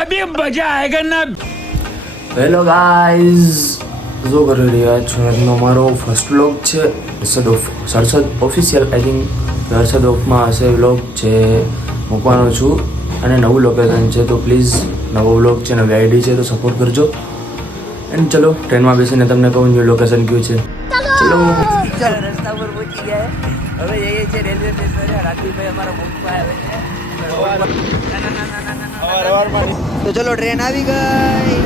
अभी मजा आएगा ना। હેલો ગાઈઝ, શું કરી રહ્યા છો? આજનો મારો ફર્સ્ટ વ્લોગ છે સરસદ ઓફિશિયલ. આઈ થિંક સરસદ ઓફમાં હશે વ્લોગ જે મૂકવાનો છું અને નવું લોકેશન છે, તો પ્લીઝ નવો વ્લોગ છે, નવી આઈડી છે, તો સપોર્ટ કરજો. એન્ડ ચલો ટ્રેનમાં બેસીને તમને કહું ન્યૂ લોકેશન કયું છે. ચલો રસ્તા પર પહોંચી ગયા. હવે જઈએ છીએ રેલવે સ્ટેશન. રાજદીપભાઈ અમારા મુખ આવે છે. તો ચલો ટ્રેન આવી ગઈ.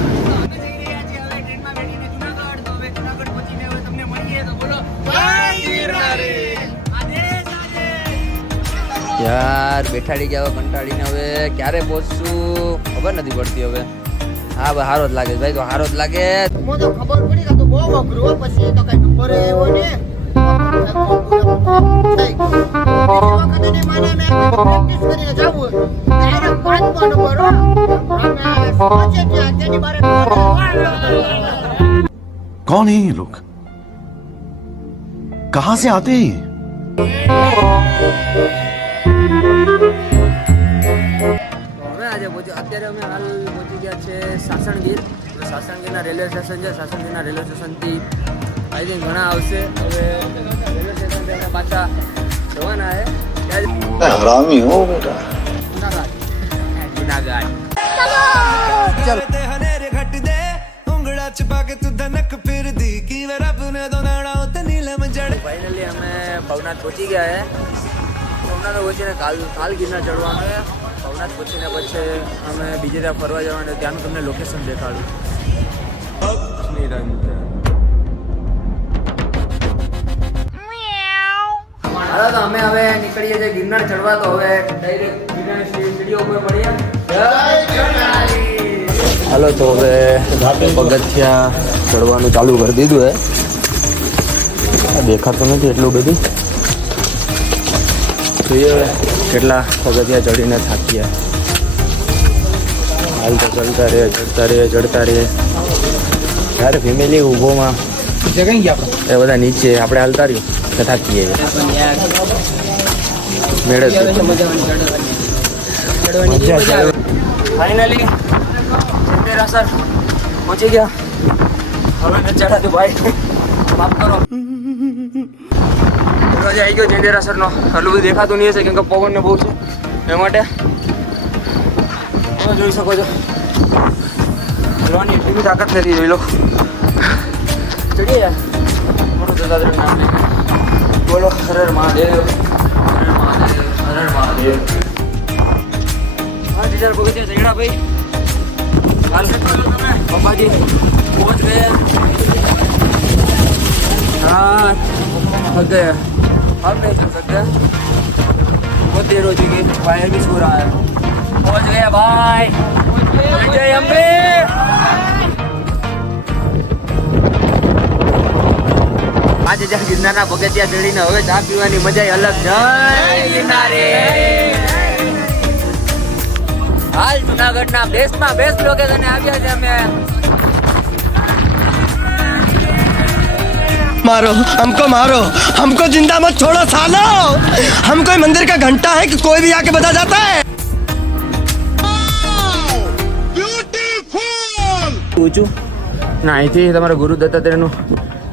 યાર બેઠાડી ગયા, હવે કંટાળીને હવે ક્યારે પહોંચશું ખબર નથી પડતી હવે. હા ભાઈ હારો જ લાગે ભાઈ, તો હારો જ લાગે. મને તો ખબર પડી કે તો બહુ અઘરું પછી તો કઈ નંબર આવ્યો ને પ્રેક્ટિસ કરીને જાવું ડાયરેક્ટ 5 નંબર પહોંચે ત્યાં તેની બારે. कौन है ये लोग? कहां से आते हैं? હવે આજે અત્યારે અમે હાલ પહોંચી ગયા છે સાસણગીર. સાસણગીરના રેલવે સ્ટેશન છે. સાસણગીરના રેલવે સ્ટેશનથી આઈ થિંક ઘણા આવશે. હવે રેલવે સ્ટેશનથી અમે પાછા રવાના हरामी हो बेटा. જુનાગઢ. ફાઇનલી અમે ભવનાથ પહોંચી ગયા છે. ભવનાથ પહોંચીને કાલ ગિરનાર ચડવાનું છે. ભવનાથ પહોંચીને પછી અમે બીજે ત્યાં ફરવા જવાનું. ત્યાંનું તમને લોકેશન દેખાડું. હાલો તો અમે હવે નીકળીએ છીએ ગિરનાર ચડવા. તો હવે ડાયરેક્ટ ગિરનાર સીડીઓ ઉપર મળીએ. હાલો તો હવે પગથિયા ચડવાનું ચાલુ કરી દીધું હે. દેખાતું નથી એટલું બધું. જોઈએ કેટલા પગથિયા ચડીને થાકીએ. હાલ તો ચડતા રહે ચડતા રહે. યાર ફેમિલી ઊભોમાં એ બધા નીચે, આપણે હાલતા રહ્યું તો થાકીએ. મેળે ફાઇનલી સર પહોંચી ગયા. હવે નથી ચડાતું ભાઈ, માફ કરો. દરવાજે આવી ગયો ચેન્દેરા સરનો. એટલું બધું દેખાતું નહીં હશે કેમ કે પવન ને બહુ છે એ માટે. તમે જોઈ શકો છો હલવાની એટલી બી તાકાત નથી. જોઈ લો ચડીએ યાર. મોટું દત્તાત્રેય નામ લઈને બોલો હર હર મહાદેવ, હર હર મહાદેવ, હર હર મહાદેવ. 5000 પગથિયા ચડ્યા ભાઈ. પપ્પાજી પહોંચ गए. हाँ थक गए, अब नहीं चल सकते. बहुत देर हो चुकी, वायर भी छू रहा है. पहुंच गए भाई, जय अम्बे. આજે જ્યાં ગિરનારના પગથિયા ચડીને હવે ચા પીવાની મજા અલગ. જય ગિરનારે. હાલ જુનાગઢના બેસ્ટમાં બેસ્ટ લોકેશને આવ્યા છે અમે. मारो हमको, मारो हमको, जिंदा मत छोड़ो सालो. हम कोई मंदिर का घंटा है कि कोई भी आके बता जाता है. ઊંચું ના અહીંથી તમારા ગુરુ દત્તાત્રેયનું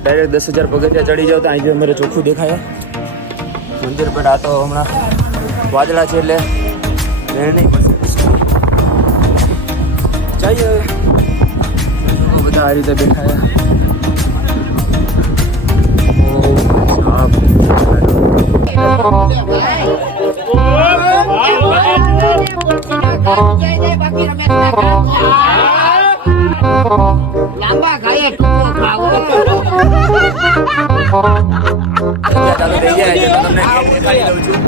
ડાયરેક્ટ 10,000 પગથિયા ચડી જાવ તો અહીંથી અમારે ચોખ્ખું દેખાય મંદિર. પર આ તો હમણાં વાદળા છે એટલે નહીં જઈએ હવે. બધા આ રીતે દેખાયા. લાંબા ગાળે ટૂંકો ખાવો. ચાલુ થઈ જાય છે તો તમને દેખાડી દઉં છું.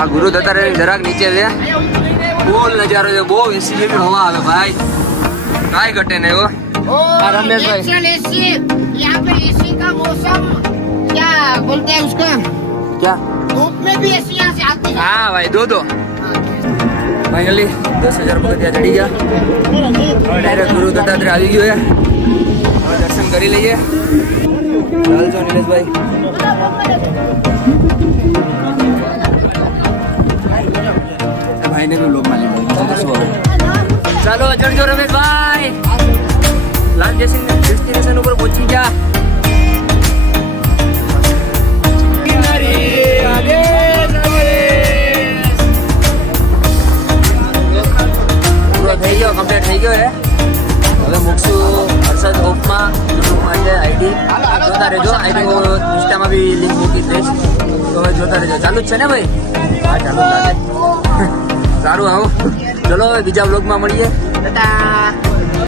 આ ગુરુ દત્તાત્રેય જરાક નીચે છે. બોલ નજારો છે, બહુ એસી જેવી હવા આવે ભાઈ, કાંઈ ઘટે નહીં. એવો रमेश भाई एसी यहाँ पे एसी का मौसम क्या बोलते हैं उसका, क्या धूप में भी एसी यहाँ से आती है। हाँ भाई दो ફાઇનલી 10,000 પગથિયા ચડી ગયા. હવે ડાયરેક્ટ ગુરુ દત્તાત્રેય આવી ગયો છે. હવે દર્શન કરી લઈએ. ચાલજો નિલેશભાઈ. ભાઈને બી લોક માલી ચાલો ચડજો રમેશભાઈ. લાસ્ટ ડેસ્ટિનેશન ઉપર પહોંચી ગયા. પૂરો થઈ ગયો, કમ્પ્લીટ થઈ ગયો હે. હવે મૂકશું હર્ષદ ઓફમાં માટે આઈડી જોતા રહેજો. આઈડી ઇન્સ્ટામાં બી લિંક મૂકી દઈશ, તો હવે જોતા રહેજો. ચાલુ જ છે ને ભાઈ? હા ચાલુ જ છે. સારું આવું. ચલો હવે બીજા બ્લોગમાં મળીએ. ટાટા.